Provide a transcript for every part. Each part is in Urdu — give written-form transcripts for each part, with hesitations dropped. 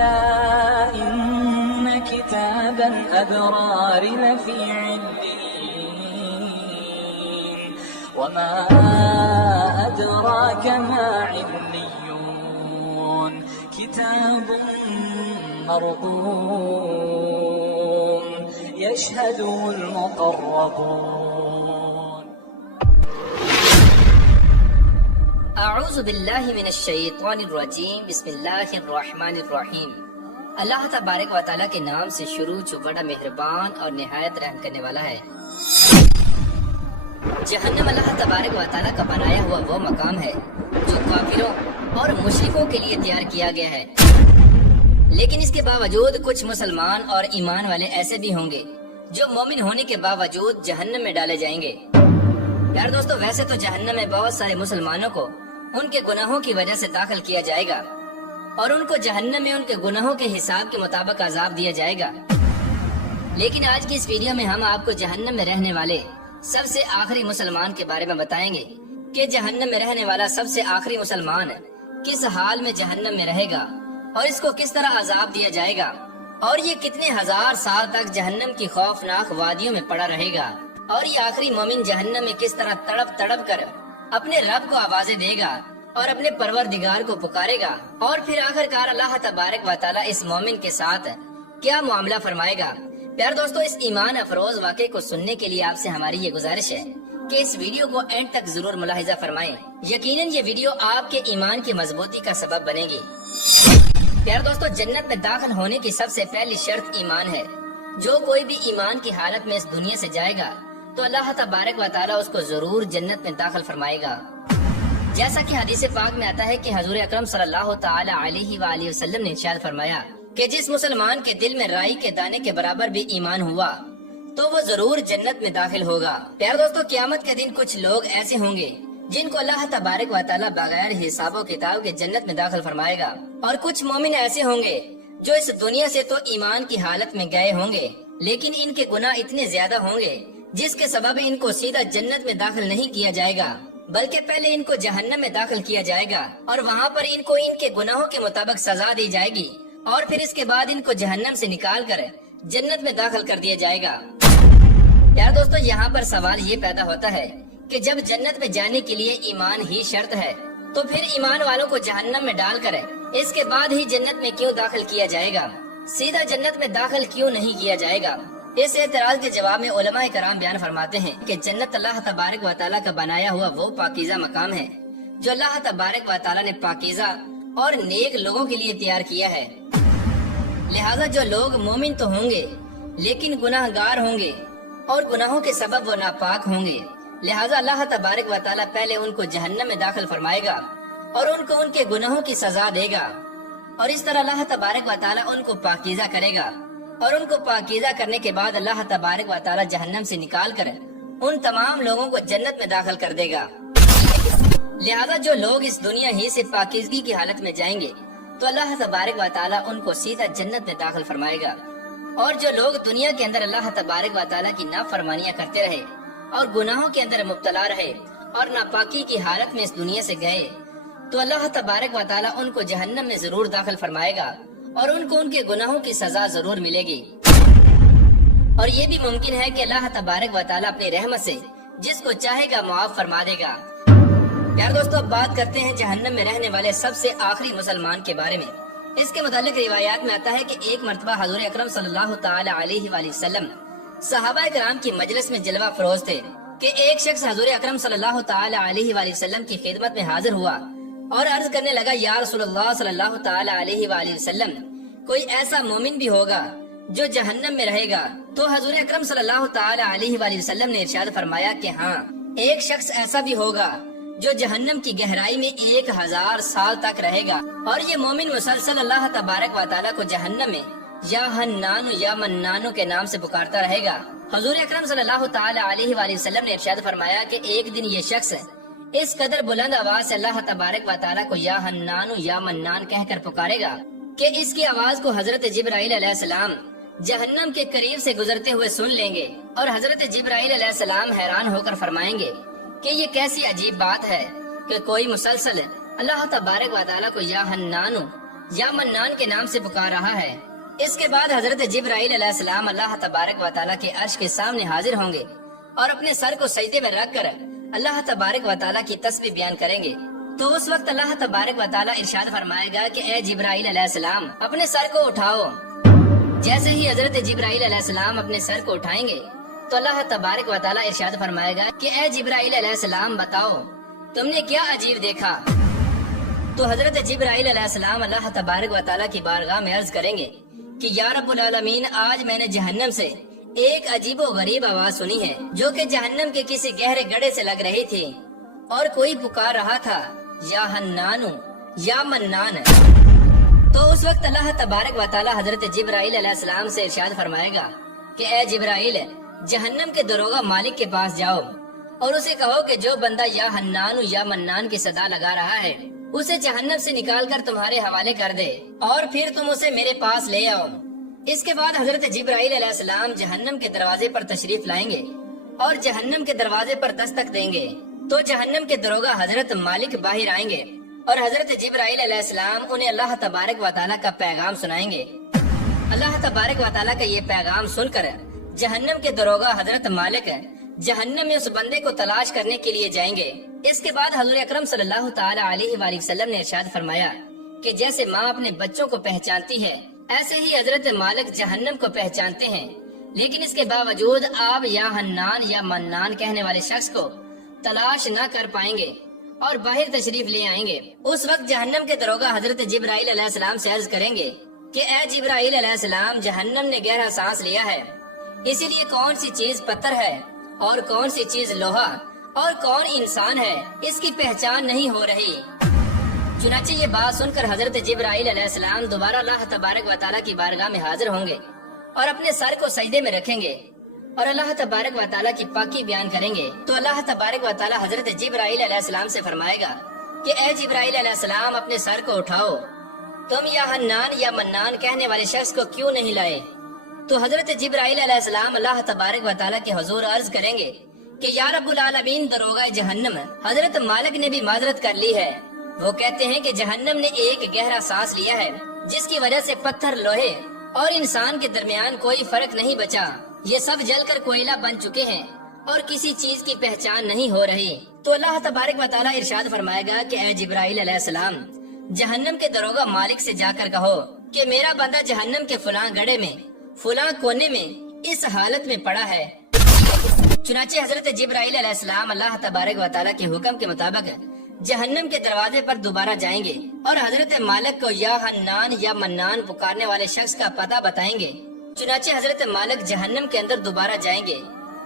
كلا إن كتاب الأبرار لفي عليين وما أدراك ما عليون كتاب مرقوم يشهده المقربون. اعوذ باللہ من الشیطان الرجیم. بسم اللہ الرحمن الرحیم. اللہ تبارک و تعالیٰ کے نام سے شروع جو بڑا مہربان اور نہایت رحم کرنے والا ہے. جہنم اللہ تبارک و تعالیٰ کا بنایا ہوا وہ مقام ہے جو کافروں اور مشرکوں کے لیے تیار کیا گیا ہے. لیکن اس کے باوجود کچھ مسلمان اور ایمان والے ایسے بھی ہوں گے جو مومن ہونے کے باوجود جہنم میں ڈالے جائیں گے. یار دوستو، ویسے تو جہنم میں بہت سارے مسلمانوں کو ان کے گناہوں کی وجہ سے داخل کیا جائے گا اور ان کو جہنم میں ان کے گناہوں کے حساب کے مطابق عذاب دیا جائے گا. لیکن آج کی اس ویڈیو میں ہم آپ کو جہنم میں رہنے والے سب سے آخری مسلمان کے بارے میں بتائیں گے کہ جہنم میں رہنے والا سب سے آخری مسلمان کس حال میں جہنم میں رہے گا اور اس کو کس طرح عذاب دیا جائے گا اور یہ کتنے ہزار سال تک جہنم کی خوفناک وادیوں میں پڑا رہے گا اور یہ آخری مومن جہنم میں کس طرح تڑپ تڑپ کر اپنے رب کو آوازیں دے گا اور اپنے پروردگار کو پکارے گا اور پھر آخر کار اللہ تبارک و تعالیٰ اس مومن کے ساتھ کیا معاملہ فرمائے گا. پیار دوستو، اس ایمان افروز واقعے کو سننے کے لیے آپ سے ہماری یہ گزارش ہے کہ اس ویڈیو کو اینڈ تک ضرور ملاحظہ فرمائیں. یقیناً یہ ویڈیو آپ کے ایمان کی مضبوطی کا سبب بنے گی. پیار دوستو، جنت میں داخل ہونے کی سب سے پہلی شرط ایمان ہے. جو کوئی بھی ایمان کی حالت میں اس دنیا سے جائے گا تو اللہ تبارک و تعالیٰ اس کو ضرور جنت میں داخل فرمائے گا. جیسا کہ حدیث پاک میں آتا ہے کہ حضور اکرم صلی اللہ تعالی علیہ وآلہ وسلم نے ارشاد فرمایا کہ جس مسلمان کے دل میں رائی کے دانے کے برابر بھی ایمان ہوا تو وہ ضرور جنت میں داخل ہوگا. پیار دوستو، قیامت کے دن کچھ لوگ ایسے ہوں گے جن کو اللہ تبارک و تعالیٰ بغیر حساب و کتاب کے جنت میں داخل فرمائے گا اور کچھ مومن ایسے ہوں گے جو اس دنیا سے تو ایمان کی حالت میں گئے ہوں گے لیکن ان کے گناہ اتنے زیادہ ہوں گے جس کے سبب ان کو سیدھا جنت میں داخل نہیں کیا جائے گا بلکہ پہلے ان کو جہنم میں داخل کیا جائے گا اور وہاں پر ان کو ان کے گناہوں کے مطابق سزا دی جائے گی اور پھر اس کے بعد ان کو جہنم سے نکال کر جنت میں داخل کر دیا جائے گا. یار دوستو، یہاں پر سوال یہ پیدا ہوتا ہے کہ جب جنت میں جانے کے لیے ایمان ہی شرط ہے تو پھر ایمان والوں کو جہنم میں ڈال کر اس کے بعد ہی جنت میں کیوں داخل کیا جائے گا؟ سیدھا جنت میں داخل کیوں نہیں کیا جائے گا؟ اس اعتراض کے جواب میں علماء کرام بیان فرماتے ہیں کہ جنت اللہ تبارک و تعالیٰ کا بنایا ہوا وہ پاکیزہ مقام ہے جو اللہ تبارک و تعالیٰ نے پاکیزہ اور نیک لوگوں کے لیے تیار کیا ہے. لہٰذا جو لوگ مومن تو ہوں گے لیکن گناہ گار ہوں گے اور گناہوں کے سبب وہ ناپاک ہوں گے، لہٰذا اللہ تبارک و تعالیٰ پہلے ان کو جہنم میں داخل فرمائے گا اور ان کو ان کے گناہوں کی سزا دے گا اور اس طرح اللہ تبارک و تعالیٰ ان کو پاکیزہ کرے گا اور ان کو پاکیزہ کرنے کے بعد اللہ تبارک و تعالیٰ جہنم سے نکال کر ان تمام لوگوں کو جنت میں داخل کر دے گا. لہذا جو لوگ اس دنیا ہی سے پاکیزگی کی حالت میں جائیں گے تو اللہ تبارک و تعالیٰ ان کو سیدھا جنت میں داخل فرمائے گا اور جو لوگ دنیا کے اندر اللہ تبارک و تعالیٰ کی نافرمانیاں کرتے رہے اور گناہوں کے اندر مبتلا رہے اور ناپاکی کی حالت میں اس دنیا سے گئے تو اللہ تبارک و تعالیٰ ان کو جہنم میں ضرور داخل فرمائے گا اور ان کو ان کے گناہوں کی سزا ضرور ملے گی. اور یہ بھی ممکن ہے کہ اللہ تبارک و تعالیٰ اپنی رحمت سے جس کو چاہے گا معاف فرما دے گا. پیار دوستو، اب بات کرتے ہیں جہنم میں رہنے والے سب سے آخری مسلمان کے بارے میں. اس کے متعلق روایات میں آتا ہے کہ ایک مرتبہ حضور اکرم صلی اللہ تعالی علیہ وآلہ وسلم صحابہ کرام کی مجلس میں جلوہ فروز تھے کہ ایک شخص حضور اکرم صلی اللہ تعالی علیہ وآلہ وسلم کی خدمت میں حاضر ہوا اور عرض کرنے لگا، یا رسول اللہ صلی اللہ تعالی علیہ وآلہ وسلم، کوئی ایسا مومن بھی ہوگا جو جہنم میں رہے گا؟ تو حضور اکرم صلی اللہ تعالی علیہ وآلہ وسلم نے ارشاد فرمایا کہ ہاں، ایک شخص ایسا بھی ہوگا جو جہنم کی گہرائی میں 1000 سال تک رہے گا اور یہ مومن مسلسل اللہ تبارک و تعالیٰ کو جہنم میں یا حنانو یا منانو کے نام سے پکارتا رہے گا. حضور اکرم صلی اللہ تعالی علیہ وآلہ وسلم نے ارشاد فرمایا کہ ایک دن یہ شخص اس قدر بلند آواز سے اللہ تبارک و تعالیٰ کو یا حنانو یا منان کہہ کر پکارے گا کہ اس کی آواز کو حضرت جبرائیل علیہ السلام جہنم کے قریب سے گزرتے ہوئے سن لیں گے اور حضرت جبرائیل علیہ السلام حیران ہو کر فرمائیں گے کہ یہ کیسی عجیب بات ہے کہ کوئی مسلسل اللہ تبارک و تعالیٰ کو یا حنانو یا منان کے نام سے پکار رہا ہے۔ اس کے بعد حضرت جبرائیل علیہ السلام اللہ تبارک و تعالیٰ کے عرش کے سامنے حاضر ہوں گے اور اپنے سر کو سجدے میں رکھ کر اللہ تبارک و تعالیٰ کی تسبیح بیان کریں گے۔ تو اس وقت اللہ تبارک و تعالیٰ ارشاد فرمائے گا کہ اے جبرائیل علیہ السلام اپنے سر کو اٹھاؤ۔ جیسے ہی حضرت جبرائیل علیہ السلام اپنے سر کو اٹھائیں گے تو اللہ تبارک و تعالیٰ ارشاد فرمائے گا کہ اے جبرائیل علیہ السلام بتاؤ تم نے کیا عجیب دیکھا۔ تو حضرت جبرائیل علیہ السلام اللہ تبارک و تعالیٰ کی بارگاہ میں عرض کریں گے کہ یا رب العالمین، آج میں نے جہنم سے ایک عجیب و غریب آواز سنی ہے جو کہ جہنم کے کسی گہرے گڑھے سے لگ رہی تھی، اور کوئی پکار رہا تھا یا حنان یا منان۔ تو اس وقت اللہ تبارک و تعالیٰ حضرت جبرائیل علیہ السلام سے ارشاد فرمائے گا کہ اے جبرائیل، جہنم کے دروغہ مالک کے پاس جاؤ اور اسے کہو کہ جو بندہ یا حنان یا منان کی صدا لگا رہا ہے اسے جہنم سے نکال کر تمہارے حوالے کر دے، اور پھر تم اسے میرے پاس لے آؤ۔ اس کے بعد حضرت جبرائیل علیہ السلام جہنم کے دروازے پر تشریف لائیں گے اور جہنم کے دروازے پر دستک دیں گے تو جہنم کے دروغہ حضرت مالک باہر آئیں گے اور حضرت جبرائیل علیہ السلام انہیں اللہ تبارک و تعالیٰ کا پیغام سنائیں گے۔ اللہ تبارک و تعالیٰ کا یہ پیغام سن کر جہنم کے دروغہ حضرت مالک جہنم میں اس بندے کو تلاش کرنے کے لیے جائیں گے۔ اس کے بعد حضور اکرم صلی اللہ تعالی علیہ وآلہ وسلم نے ارشاد فرمایا کہ جیسے ماں اپنے بچوں کو پہچانتی ہے ایسے ہی حضرت مالک جہنم کو پہچانتے ہیں، لیکن اس کے باوجود آپ یا حنان یا منان کہنے والے شخص کو تلاش نہ کر پائیں گے اور باہر تشریف لے آئیں گے۔ اس وقت جہنم کے دروغہ حضرت جبرائیل علیہ السلام سے عرض کریں گے کہ اے جبرائیل علیہ السلام، جہنم نے گہرا سانس لیا ہے، اسی لیے کون سی چیز پتھر ہے اور کون سی چیز لوہا اور کون انسان ہے اس کی پہچان نہیں ہو رہی۔ چنانچہ یہ بات سن کر حضرت جبرائیل علیہ السلام دوبارہ اللہ تبارک و تعالیٰ کی بارگاہ میں حاضر ہوں گے اور اپنے سر کو سجدے میں رکھیں گے اور اللہ تبارک و تعالیٰ کی پاکی بیان کریں گے۔ تو اللہ تبارک و تعالیٰ حضرت جبرائیل علیہ السلام سے فرمائے گا کہ اے جبرائیل علیہ السلام اپنے سر کو اٹھاؤ، تم یا حنان یا منان کہنے والے شخص کو کیوں نہیں لائے؟ تو حضرت جبرائیل علیہ السلام اللہ تبارک و تعالیٰ کے حضور عرض کریں گے کہ یا رب العالمین، دروغہ جہنم حضرت مالک نے بھی معذرت کر لی ہے۔ وہ کہتے ہیں کہ جہنم نے ایک گہرا سانس لیا ہے جس کی وجہ سے پتھر، لوہے اور انسان کے درمیان کوئی فرق نہیں بچا، یہ سب جل کر کوئلہ بن چکے ہیں اور کسی چیز کی پہچان نہیں ہو رہی۔ تو اللہ تبارک و تعالیٰ ارشاد فرمائے گا کہ اے جبرائیل علیہ السلام، جہنم کے دروغہ مالک سے جا کر کہو کہ میرا بندہ جہنم کے فلاں گڑھے میں فلاں کونے میں اس حالت میں پڑا ہے۔ چنانچہ حضرت جبرائیل علیہ السلام اللہ تبارک و تعالیٰ کے حکم کے مطابق جہنم کے دروازے پر دوبارہ جائیں گے اور حضرت مالک کو یا حنان یا منان پکارنے والے شخص کا پتہ بتائیں گے۔ چنانچہ حضرت مالک جہنم کے اندر دوبارہ جائیں گے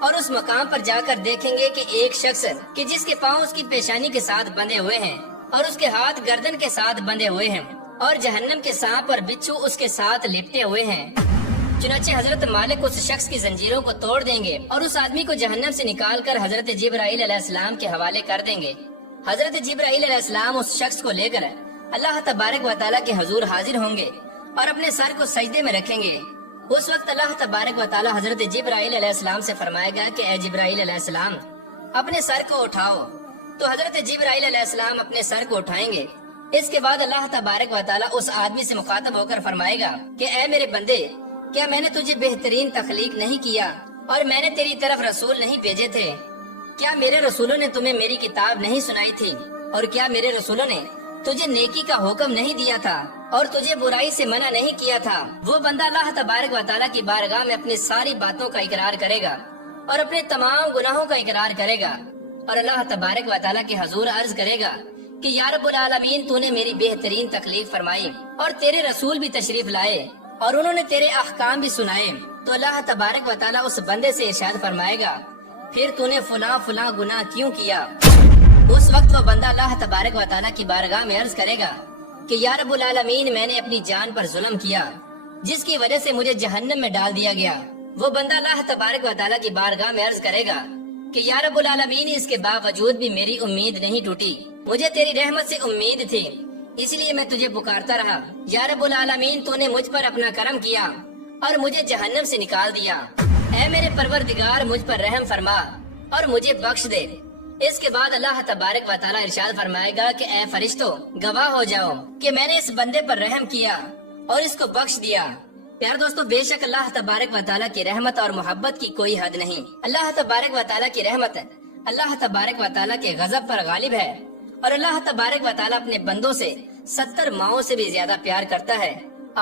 اور اس مقام پر جا کر دیکھیں گے کہ ایک شخص کہ جس کے پاؤں اس کی پیشانی کے ساتھ بندھے ہوئے ہیں اور اس کے ہاتھ گردن کے ساتھ بندھے ہوئے ہیں اور جہنم کے سانپ اور بچھو اس کے ساتھ لپٹے ہوئے ہیں۔ چنانچہ حضرت مالک اس شخص کی زنجیروں کو توڑ دیں گے اور اس آدمی کو جہنم سے نکال کر حضرت جبرائیل علیہ السلام کے حوالے کر دیں گے۔ حضرت جبرائیل علیہ السلام اس شخص کو لے کر اللہ تبارک و تعالیٰ کے حضور حاضر ہوں گے اور اپنے سر کو سجدے میں رکھیں گے۔ اس وقت اللہ تبارک و تعالیٰ حضرت جبرائیل علیہ السلام سے فرمائے گا کہ اے جبرائیل علیہ السلام، اپنے سر کو اٹھاؤ۔ تو حضرت جبرائیل علیہ السلام اپنے سر کو اٹھائیں گے۔ اس کے بعد اللہ تبارک و تعالیٰ اس آدمی سے مخاطب ہو کر فرمائے گا کہ اے میرے بندے، کیا میں نے تجھے بہترین تخلیق نہیں کیا اور میں نے تیری طرف رسول نہیں بھیجے تھے؟ کیا میرے رسولوں نے تمہیں میری کتاب نہیں سنائی تھی؟ اور کیا میرے رسولوں نے تجھے نیکی کا حکم نہیں دیا تھا اور تجھے برائی سے منع نہیں کیا تھا؟ وہ بندہ اللہ تبارک و تعالیٰ کی بارگاہ میں اپنی ساری باتوں کا اقرار کرے گا اور اپنے تمام گناہوں کا اقرار کرے گا اور اللہ تبارک و تعالیٰ کے حضور عرض کرے گا کہ یا رب العالمین، تو نے میری بہترین تخلیق فرمائی اور تیرے رسول بھی تشریف لائے اور انہوں نے تیرے احکام بھی سنائے۔ تو اللہ تبارک و تعالیٰ اس بندے سے ارشاد فرمائے گا، پھر تو نے فلاں فلاں گناہ کیوں کیا؟ اس وقت وہ بندہ اللہ تبارک و تعالیٰ کی بارگاہ میں عرض کرے گا کہ یا رب العالمین، میں نے اپنی جان پر ظلم کیا جس کی وجہ سے مجھے جہنم میں ڈال دیا گیا۔ وہ بندہ اللہ تبارک و تعالیٰ کی بارگاہ میں عرض کرے گا کہ یا رب العالمین، اس کے باوجود بھی میری امید نہیں ٹوٹی، مجھے تیری رحمت سے امید تھی، اس لیے میں تجھے پکارتا رہا۔ یا رب العالمین، تو نے مجھ پر اپنا کرم کیا اور مجھے جہنم سے نکال دیا۔ اے میرے پروردگار، مجھ پر رحم فرما اور مجھے بخش دے۔ اس کے بعد اللہ تبارک و تعالیٰ ارشاد فرمائے گا کہ اے فرشتوں گواہ ہو جاؤ کہ میں نے اس بندے پر رحم کیا اور اس کو بخش دیا۔ پیار دوستو، بے شک اللہ تبارک و تعالیٰ کی رحمت اور محبت کی کوئی حد نہیں۔ اللہ تبارک و تعالیٰ کی رحمت اللہ تبارک و تعالیٰ کے غضب پر غالب ہے، اور اللہ تبارک و تعالیٰ اپنے بندوں سے 70 ماؤں سے بھی زیادہ پیار کرتا ہے۔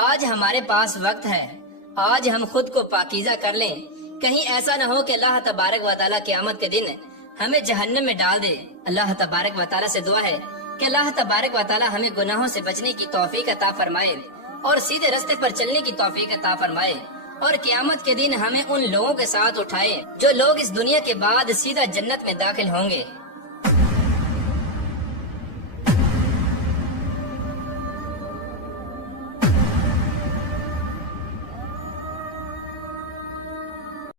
آج ہمارے پاس وقت ہے، آج ہم خود کو پاکیزہ کر لیں، کہیں ایسا نہ ہو کہ اللہ تبارک و تعالیٰ قیامت کے دن ہمیں جہنم میں ڈال دے۔ اللہ تبارک و تعالیٰ سے دعا ہے کہ اللہ تبارک و تعالیٰ ہمیں گناہوں سے بچنے کی توفیق عطا فرمائے اور سیدھے راستے پر چلنے کی توفیق عطا فرمائے، اور قیامت کے دن ہمیں ان لوگوں کے ساتھ اٹھائے جو لوگ اس دنیا کے بعد سیدھا جنت میں داخل ہوں گے۔